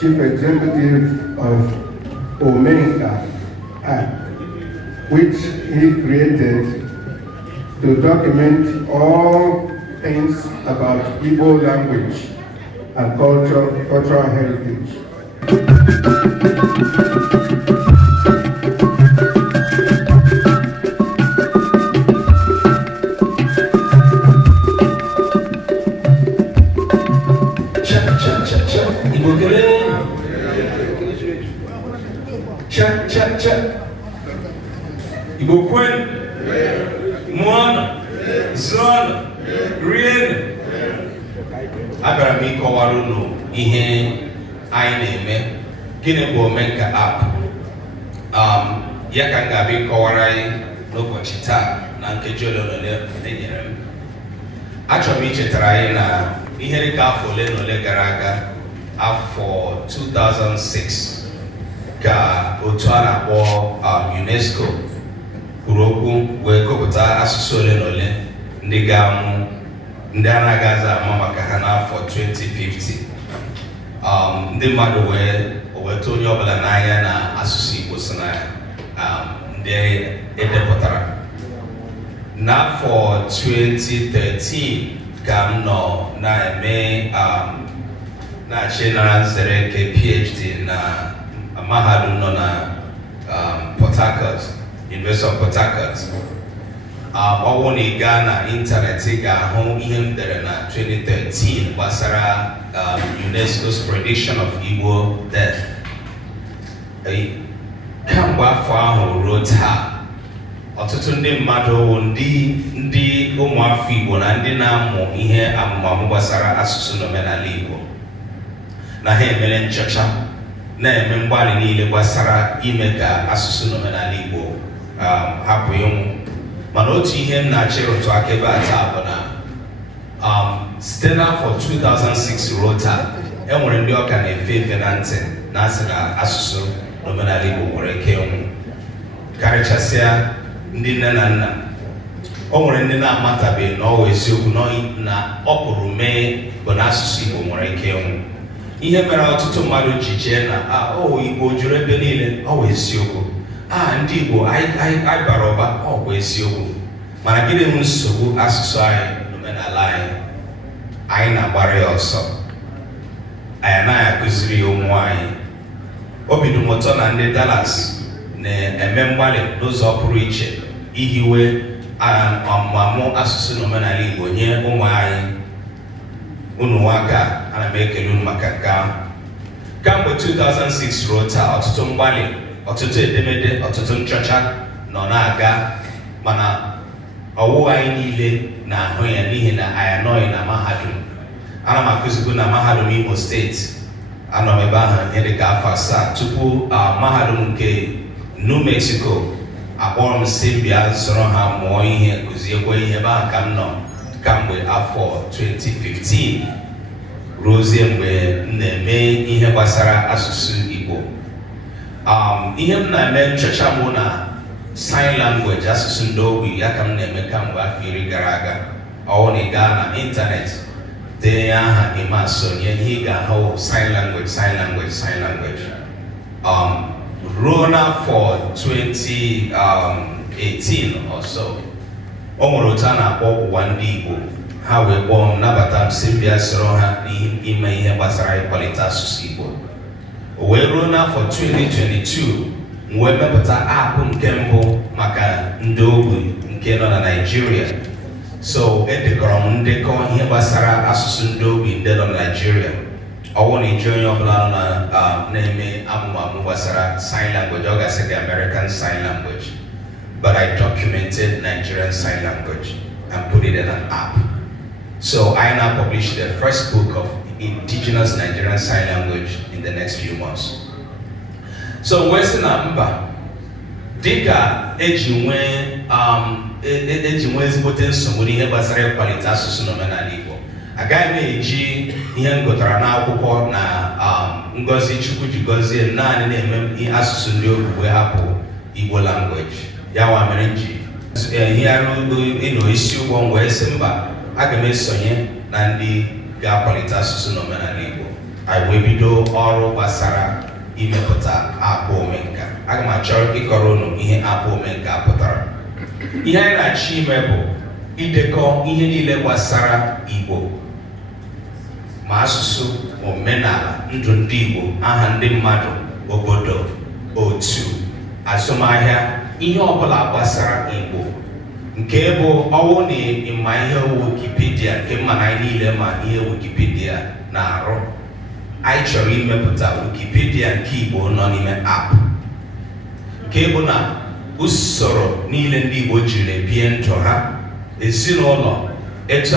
chief executive of Omenka Act, which he created to document all things about Igbo language and cultural heritage. Igbo kwen, mwana, zon, rien. Abịara m ịkọwara unu ihe anyị na-eme. Gịnị bụ Omenka app? Ya ka m ga-abịa ịkọwara anyị n'ụbọchị taa na nkeji ole na ole enyere m. Achọrọ m ichetara anyị na ihe dịka afọ ole na ole gara aga, afọ 2006, ka otu a na-akpọ UNESCO kwuru okwu wee gụpụta asụsụ ole na ole ndị ga-amụ, ndị a na-agaghị ama maka ha n'afọ 2050. Ndị mmadụ weta onye ọbụla n'anya na asụsụ Igbo so na ndị edepụtara. N'afọ 2013 ka m nọ na-eme na-achịnara nzere nke PhD na mahadum nọ na Port Harcourt, University of Port Harcourt. Ọ bụrụ na ị gaa na ịntanetị ị ga-ahụ ihe m dere na 2013 gbasara UNESCO's prediction of Igbo death. Kamgbe afọ ahụ ruo taa, ọtụtụ ndị mmadụ ndị ụmụafọ Igbo na ndị na-amụ ihe amụmamụ gbasara asụsụ na omenala Igbo na ha emere nchọcha na-eme mgbalị niile gbasara ime ka asụsụ na omenala Igbo hapụ ịnwụ. Mana otu ihe m na-achịrụtụ aka ebe a taa bụ na site n'afọ 2006 ruo taa, enwere ndị ọka na-efe efe na ntị na-asị na asụsụ na omenala Igbo nwere ike ịnwụ, karịchasịa ndị nne na nna. O nwere ndị na-amatabeghị na ọ bụ eziokwu na ọ pụrụ mee bụ na asụsụ Igbo nwere ike ịnwụ. Ihe mere ọtụtụ mmadụ ji chee na Igbo juru ebe niile, ọ bụ eziokwu. Ndị Igbo anyị bara ụba, ọ bụ eziokwu. Mana gịnị bụ nsogbu asụsụ anyị na omenala anyị na-agbara ya ọsọ, anyị anaghị akụziri ya ụmụ anyị. Obi dị m ụtọ na ndị Dallas na-eme mgbalị n'ụzọ pụrụ iche ihiwe ọmụmụ asụsụ na omenala Igbo nye ụmụ anyị. Unu nwaka, ana m ekele unu maka nke ahụ. Kamgbe 2006 ruo taa, ọtụtụ mgbalị, ọtụtụ edemede, ọtụtụ nchọcha nọ na-aga, mana ọwụ anyị niile na-ahụ ya n'ihi na anyị anọghị na mahadum. Ana m akụzikwu na mahadum Imo steeti. Anọ m ebe ahụ ihe dịka afọ 7 tupu mahadum nke New Mexico akpọrọ m si bịa soro ha mụọ ihe, kụziekwa ihe. Ebe ahụ ka m nọ kamgbe afọ 2015 ruozie mgbe m na-eme ihe gbasara asụsụ Igbo. Ihe m na-eme nchọcha mụ na sign language, asụsụ ndị ogbi, ya ka m na-eme kamgbe afọ 10 gara aga. Ọ na ị gaa na ịntanetị dee aha ịma sonye, ihe ị ga-ahụ sign language. Ruo n'afọ 2018 or so, o nwere otu a na-akpọ ụwa ndị Igbo. Ha wee kpọọ m, nabata m, si bịa soro ha ime ihe gbasara ịkwalite asụsụ Igbo. O wee ruo n'afọ 2022 m wee mepụta aapụ nke mbụ maka ndị ogbi nke nọ na Nigeria. So edekọrọ m ndekọ ihe gbasara asụsụ ndị ogbi ndị nọ na Nigeria. Ọwụ na iji onye ọbụla na-eme amụmamụ gbasara sign language, ọ ga-asị the American Sign Language. But I documented Nigerian Sign Language and put it in an app. So I now publish the first book of indigenous Nigerian Sign Language in the next few months. So Western Mba, dịka eji nwee ezigbote nsogbu n'ihe gbasara ịkwalite asụsụ na omenala Igbo, agaghị m eji ihe m gụtara n'akwụkwọ na ngozi Chukwu ji gọzie naanị na-eme asụsụ ndị ogbi wee hapụ Igbo language. Ya wa mere nji ihe ịnọ isi ụgbọ m wee sị mba, aga m esonye na ndị ga-akwalite asụsụ na omenala Igbo. anyị wee bido ọrụ gbasara imepụta app Omenka. Aga m achọ ịkọrọ unu ihe app Omenka pụtara. Ihe anyị na-achọ ime bụ idekọ ihe niile gbasara Igbo, ma asụsụ, omenala, ndụ ndị Igbo, aha ndị mmadụ, obodo, otu, azụmahịa, ihe ọbụla gbasara Igbo. Nke bụ ọwụ na ịma ihe Wikipedia, nke mma na anyị niile ma ihe Wikipedia na-arụ. Anyị chọrọ imepụta Wikipedia nke Igbo nọ n'ime app. Nke bụ na usoro niile ndị Igbo jiri ebie ndụ ha, ezinụlọ, etu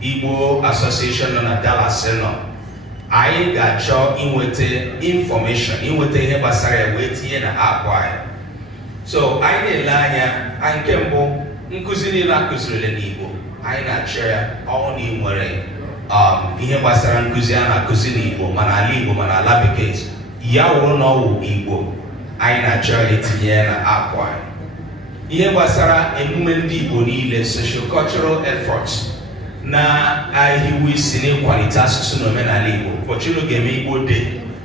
Igbo Association nọ na Dallas nọ, anyị ga-achọ inweta information, inweta ihe gbasara ya wee tinye na app anyị. So anyị na-ele anya, nke mbụ, nkụzi niile akụzirila n'Igbo, anyị na-achọ ya ọnwụ na ị nwere ihe gbasara nkụzi a na-akụzi n'Igbo, ma n'ala Igbo ma n'ala Bekee, ya wụrụ na ọwụ Igbo, anyị na-achọ ya etinye ya na app anyị. Ihe gbasara emume ndị Igbo niile, socio-cultural efforts, na-ehiwe isi n'ịkwalite asụsụ na omenala Igbo. Ụbọchị unu ga-eme Igbo Day,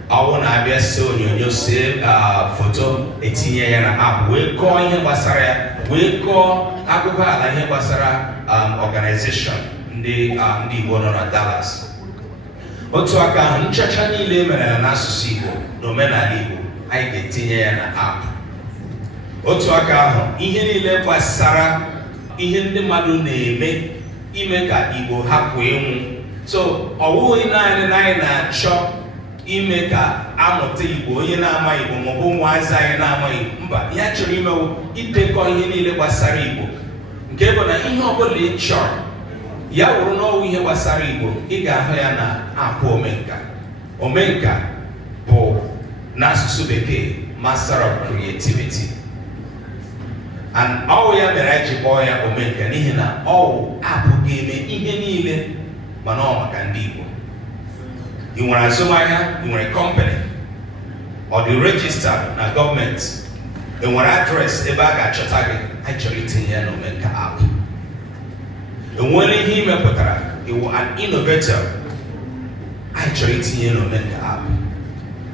ọwụ na-abịa see onyonyo, see foto, etinye ya na app, wee kọọ ihe gbasara ya, wee kọọ akụkọ ala ihe gbasara organization ndị Igbo nọ na Dallas. Otu aka ahụ, nchacha niile emere n'asụsụ Igbo na omenala Igbo, anyị ga-etinye ya na app. Otu aka ahụ, ihe niile gbasara ihe ndị mmadụ na-eme ime ka Igbo hapụ ịnwụ. So ọwụghị naanị na anyị na-achọ ime ka amụta Igbo, onye na-ama Igbo maọbụ ụmụazị anyị na-ama Igbo. Mba, ihe a chọrọ imewu idekọ ihe niile gbasara Igbo. Nke bụ na ihe ọbụla ị chọrọ, ya wụrụ n'ọwụ ihe gbasara Igbo, ị ga-ahụ ya na app Omenka. Omenka bụ n'asụsụ Bekee Master of Creativity. And ọwụ ya mere anyị ji kpọọ ya Omenka, n'ihi na ọwụ app ga-eme ihe niile mana ọ maka ndị Igbo. Ị nwere azụmahịa, ị nwere company, ọ dị registered na gọọmenti, ị nwere adreesị ebe a ga-achọta gị, anyị chọrọ itinye ya na Omenka app. Enwere ihe ị mepụtara, iwu an innovator, anyị chọrọ itinye ya na Omenka app.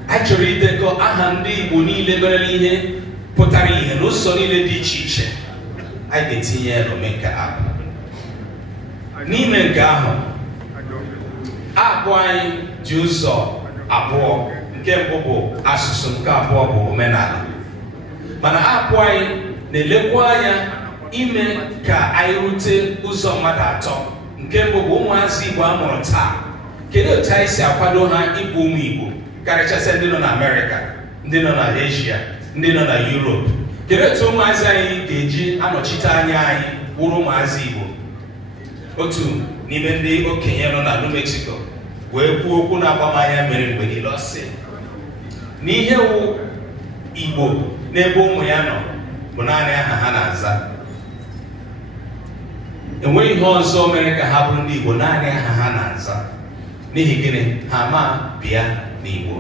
Anyị chọrọ idekọ aha ndị Igbo niile mere ihe pụtara ihe n'ụzọ niile dị iche iche, anyị ga-etinye ya na Omenka app. N'ime nke ahụ, app anyị dị ụzọ abụọ. Nke mbụ bụ asụsụ, nke abụọ bụ omenala. Mana app anyị na-elekwa anya ime ka anyị rute ụzọ mmadụ atọ. Nke mbụ bụ ụmụazị Igbo a mụrụ taa. Kedu otu anyị si akwado ha ịbụ ụmụ Igbo, karịchasị ndị nọ na Amerịka, ndị nọ na Asia, ndị nọ na Europe? Kedu otu ụmụazị anyị ga-eji anọchite anya anyị wụrụ ụmụazị Igbo? Otu n'ime ndị okenye nọ na New Mexico wee kwuo okwu na-agbamanya mere mgbe niile, ọ sị na ihe wụ Igbo n'ebe ụmụ ya nọ bụ naanị aha ha na-aza. Enweghị ihe ọzọ mere ka ha bụrụ ndị Igbo, naanị aha ha na-aza. N'ihi gịnị? Ha ma bịa n'Igbo.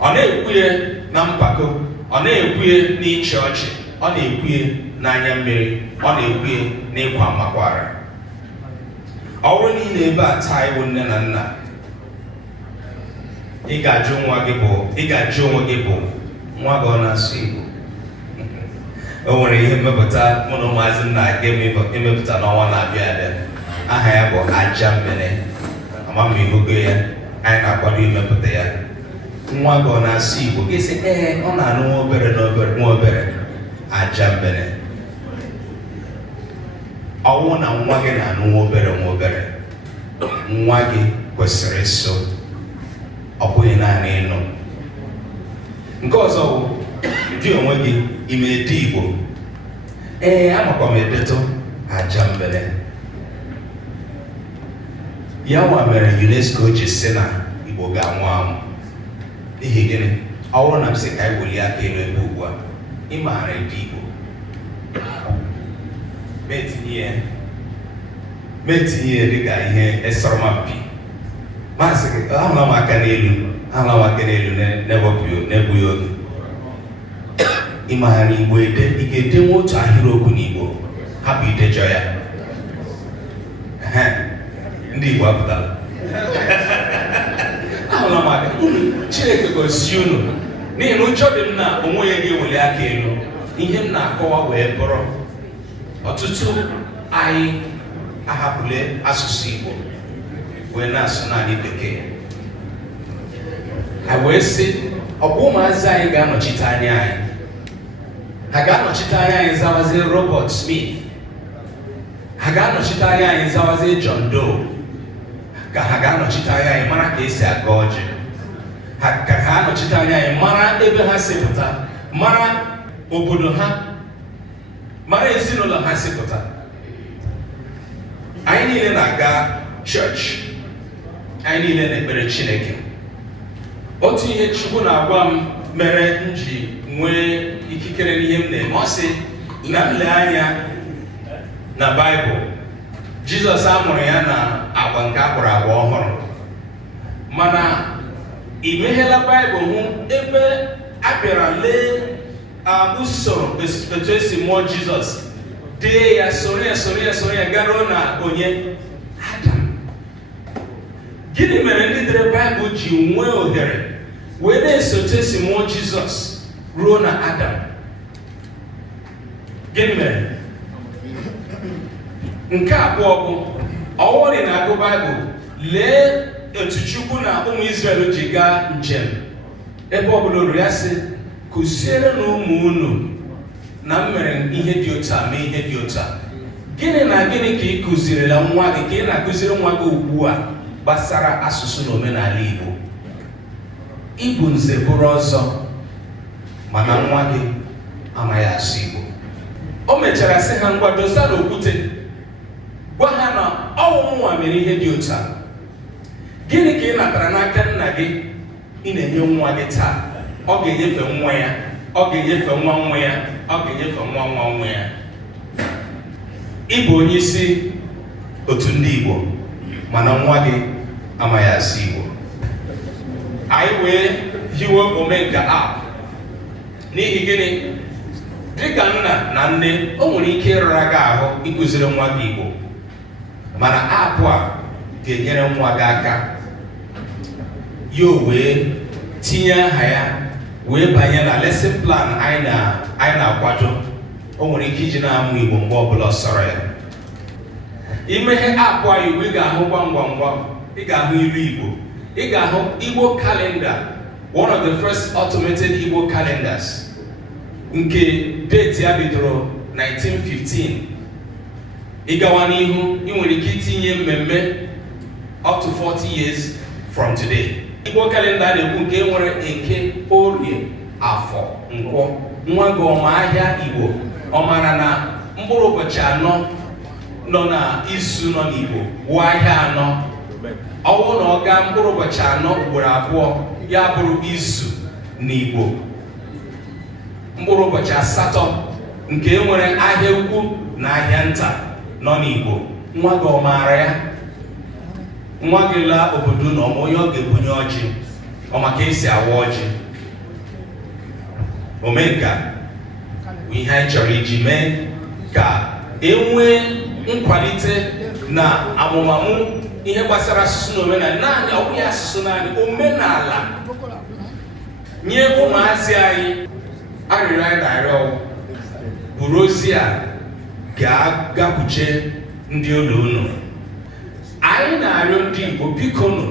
Ọ na-ekwu ya na mpako, ọ na-ekwu ya n'ịchị ọchị, ọ na-ekwu ya n'anya mmiri, ọ na-ekwu ya n'ịkwa makwara. Ọ bụrụ na ị na-ebe a taa iwu nne na nna, ị ga-ajụ onwe gị bụ nwa gị ọ na-asụ Igbo? O nwere ihe mmepụta mụ na ụmụazị m na-aga emepụta n'ọnwa na-abịa abịa. Aha ya bụ aja mbene. Ama m ihugo ya, anyị na-akwado imepụta ya. Nwa gị ọ na-asụ Igbo? Gị sị ee, ọ na-anụ nwa obere. Aja mbene. Ọwụ na nwa gị na-anụ nwa obere, nwa gị kwesịrị ịsụ, ọ bụghị naanị ịnụ. Nke ọzọ bụ jụ onwe gị, ime ede Igbo? Ee, amakwa m edetụ aja mbele. Ya nwa mere UNESCO ji sị na Igbo ga-anwụ anwụ. N'ihi gịnị? Ọ bụrụ na m sị ka anyị welie aka elu ebe ugbu a, ị maara ede Igbo, metinye ya dịka ihe esọrọmpi. Masị gị, ahụla m aka n'elu na-egbughị oge. Ị maara Igbo ede? Ị ga-edenwe otu ahịrịokwu n'Igbo, hapụ idejọ ya. Ndị Igbo apụtala. anụla maka Chineke gosi unu n'ihi na ụjọ dị m na onwe ya ga-eweli aka elu. Ihe m na-akọwa wee bụrụ ọtụtụ anyị ahapụle asụsụ Igbo wee na-asụ naanị Bekee. Ha wee sị ọ bụ ụmụazị anyị ga-anọchite anya anyị. Ha ga-anọchite anya anyị zawazie Robert Smith. Ha ga-anọchite anya anyị zawazie John Doe. Ka ha ga-anọchite anya anyị mara ka esi aga ọjị. Ka ha anọchite anya anyị mara ebe ha si pụta, mara obodo ha, mara ezinụlọ ha si pụta. Anyị niile na-aga chọọchị, anyị niile na-ekpere Chineke. Otu ihe Chukwu na-agwa m mere m ji nwee ikikere n'ihe m na-eme. Ọ sị na m lee anya na Baịbụl, Jizọs amụrụ ya na agwa nke akpọrọ agwa ọhụrụ, mana ị meghela Baịbụl hụ ebe a bịara lee usoro etu esi mụọ Jizọs, dee ya soro ya garuo na onye Adam. Gịnị mere ndị dere Baịbụl ji nwee ohere wee na-esote esi mụọ Jizọs ruo na Adam? Gịnị mere? Nke abụọ bụ ọwụrị na-agụ Baịbụl, lee etu Chukwu na ụmụ Izrel ji gaa njem. Ebe ọbụla olu ya sị, kụziere na ụmụ unu na m mere ihe dị otu a, mee ihe dị otu a. Gịnị na gịnị ka ị kụzirila nwa gị, ka ị na-akụziri nwa gị ugbu a gbasara asụsụ na omenala Igbo? Ịbụ nze bụrụ ọzọ, mana nwa gị amaghị asụ Igbo. O mechara sị ha, ngwa dosa n'okwute, gwa ha na ọwụ nwa mere ihe dị otu a. Gịnị ka ị natara n'aka nna gị ị na-enye nwa gị taa? Ọ ga-enyefe nwa ya, ọ ga-enyefe nwa nwa ya, ọ ga-enyefe nwa nwa nwa ya. Ịbụ onye isi otu ndị Igbo, mana nwa gị amaghị asụ Igbo. Anyị wee hiwe Omenka app. N'ihi gịnị? Dịka nna na nne, o nwere ike ịrara gị ahụ ịkụziri nwa gị Igbo, mana aapụ a ga-enyere nwa gị aka ya wee tinye aha ya wee banye na lesson plan anyị na-akwado. O nwere ike iji na-amụ Igbo mgbe ọbụla ọ sọrọ ya. Imeghe aapụ anyị, ị ga-ahụ gwam, ị ga-ahụ ilu Igbo, ị ga-ahụ Igbo calendar, one of the first automated Igbo calendars, nke date ya bidoro 1915. Ị gawa n'ihu, ị nwere ike itinye mmemme up to 40 years from today. Igbo calendar na-ekwu nke nwere Eke, Orie, Afọ, Nkwọ. Nwa gị ọma ahịa Igbo, ọ mara na mkpụrụ ụbọchị anọ nọ na izu nọ n'Igbo wụ ahịa anọ. Ọ bụrụ na ọ gaa mkpụrụ ụbọchị anọ ugboro abụọ, ya bụrụ izu n'Igbo. Mkpụrụ ụbọchị asatọ nke nwere ahịa ukwu na ahịa nta nọ n'Igbo. Nwa gị ọ maara ya? Nwa gị laa obodo na ọmụ onye ọ ga-ebunye ọjị, ọ maka esi awa ọjị. Omenka bụ ihe anyị chọrọ iji mee ka e nwee nkwalite na amụmamụ ihe gbasara asụsụ na omenala. Naanị ọ bụghị asụsụ, naanị omenala. Nye ụmụazị anyị arịrịọ anyị na-arịọ, buru ozi a ga-agakwuche ndị ụlọ unu. Anyị na-arịọ ndị Igbo, biko nụ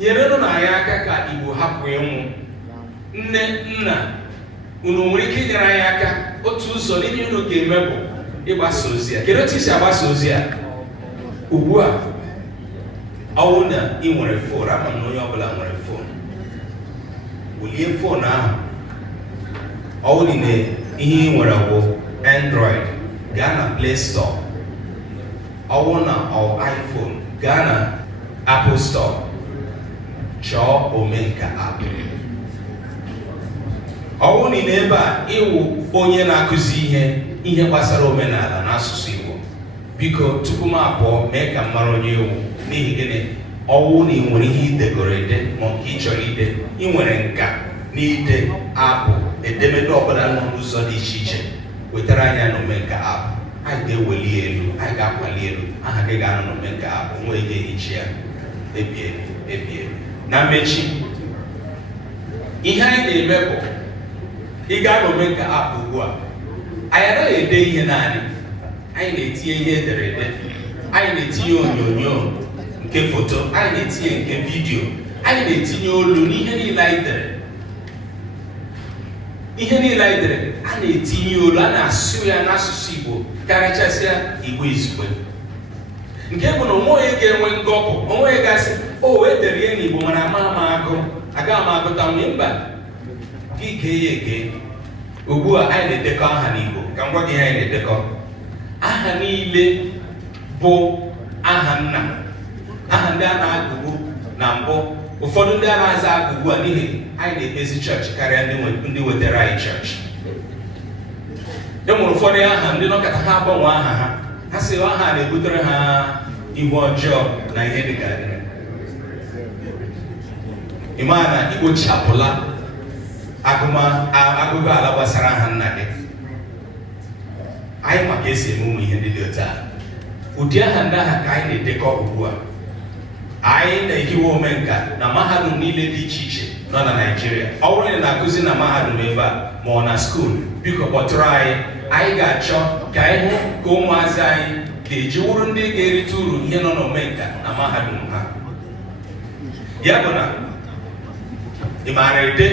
nyerenụ na anyị aka ka Igbo hapụ ịnwụ. Nne, nna, unu nwere ike inyere anyị aka. Otu ụzọ n'ime unu ga-eme bụ ịgbasa ozi a. Kedu otu isi agbasa ozi a? Ugbu a, ọwụ na ị nwere fon, ama m na onye ọbụla nwere fon, welie fon ahụ. Ọwụ na ihe ị nwere bụ Android, gaa na Play Store. Ọwụ na iPhone, gaa na Apple Store, chọọ Omenka app. Ọwụ na ebe a ịwụ onye na-akụzi ihe gbasara omenala na asụsụ Igbo, biko tupu m apụọ mee ka m mara onye ewu. N'ihi gịnị? Ọwụ na ị nwere ihe idegoro ede ma nke ị chọrọ ide, ị nwere nka n'ide abụ edemede ọbụla nọ n'ụzọ dị iche iche, wetara anya na Omenka app. Anyị ga-eweli elu, anyị ga-akwali elu, aha gị ga-anọ na Omenka app, nwa ege ehichi ya ebi. Na mmechi, ihe anyị na-eme bụ ịga n'Omenka app ugbu a anyị anaghị ede ihe naanị, anyị na-etinye ihe ederede, anyị na-etinye onyonyo nke foto, anyị na-etinye nke vidiyo, anyị na-etinye olu n'ihe niile anyị dere. Ihe niile anyị dere a na-etinye olu, a na-asụ ya n'asụsụ Igbo karịchasịa Igbo izugbe, nke bụ na onwe onye ga-enwe ngọpụ, onwe onye ga-asị o edere ihe n'Igbo mana ama agụ, agaghị m agụta nwunye mba gị gee ya ege. Ugbu a anyị na-edekọ aha n'Igbo. Ka m gwa gị ihe anyị na-edekọ. Aha niile bụ aha nna, aha ndị a na-agụgbu na mbụ. Ụfọdụ ndị a na-aza agụgbu a n'ihi anyị na-ekpezi chọọchị karịa ndị wetara anyị chọọchị. E nwere ụfọdụ aha ndị nọkọta ha agbanwe aha ha, ha sị aha na-ebutere ha ihu ọjọọ na ihe dịka ịma na igbochapụla agụgụ ala gbasara aha nna gị. Anyị maka esi eme ụmụ ihe ndị dị otu a. Ụdị aha ndị aha ka anyị na-edekọ ugbu a. Anyị na-ehiwe Omenka na mahadum niile dị iche iche nọ na Naịjirịa. Ọ bụrụ na na-akụzi na mahadum ebe a ma ọ na skuul, biko kpọtụrụ anyị. Anyị ga-achọ ka anyị hụ ka ụmụazị anyị ga-eji wụrụ ndị ga-erite uru ihe nọ n'Omenka na mahadum ha. Ya bụ na ị maara ede,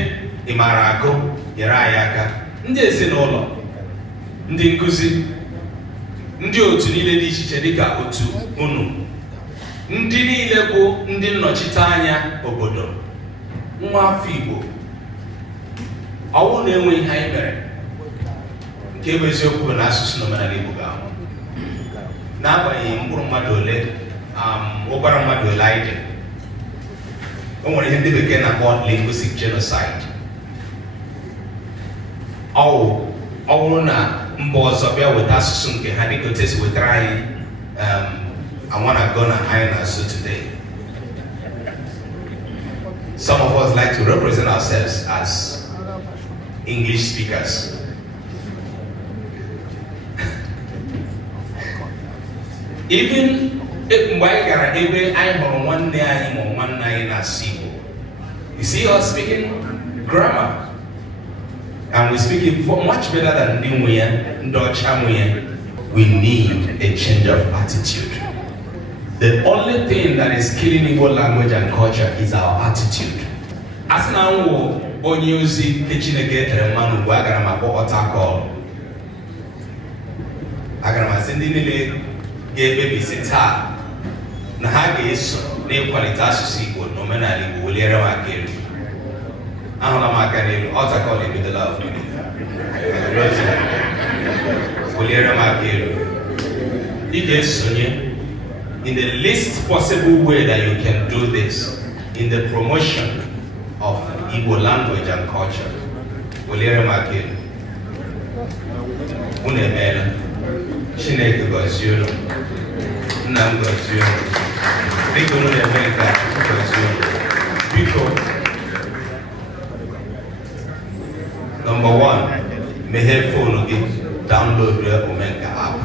ị maara agụ, nyere anyị aka. Ndị ezinụlọ, ndị nkụzi, ndị otu niile dị iche iche dịka otu unu, ndị niile bụ ndị nnọchite anya obodo, nwa afọ Igbo, ọwụ na-enwe ihe anyị mere nke bụ eziokwu bụ na asụsụ na omenala Igbo ga-anwụ. N'agbanyeghị mkpụrụ mmadụ ole, ụbara mmadụ ole anyị dị, o nwere ihe ndị bekee na-akpọ linguistic genocide. Ọ bụrụ na mba ọzọ bịa weta asụsụ nke ha dịka otu esi wetara anyị Awanagona anyị na-asụ today. Some of us like to represent ourselves as English speakers. Even mgbe anyị gara ebe anyị hụrụ nwanne anyị ma nwanne anyị na-asụ Igbo, you see us speaking grammar, and we speak it much better than ndị nwe ya, ndị ọcha nwe ya. We need a change of attitude. The only thing that is killing Igbo language and culture is our attitude. As na nwo onye ozi nke Chineke etere mmanụ mgbe agara m akpọ ọtakọl, agara m asị ndị niile ga-ekpebisi taa na ha ga-eso n'ịkwalite asụsụ Igbo na omenala Igbo weliere m aka elu. Ahụla m aka n'elu, ọtakọl ebidola weliere m aka elu. Ị ga-esonye in the least possible way that you can do this in the promotion of Igbo language and culture. Weliere m aka elu. Unu emeela. Chineke gọzie unu. Nna m gọzie unu. Biko unu na-eme nke a, gọzie unu. Biko, number one, meghee foonu gị, download Omenka app.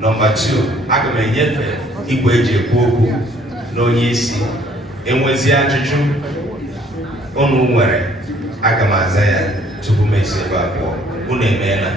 Number two, aga m enyefe igwe eji ekwu okwu n'onye isi. Enwezi ajụjụ unu nwere, aga m aza ya tupu m esi ebe a pụọ. Unu emeela.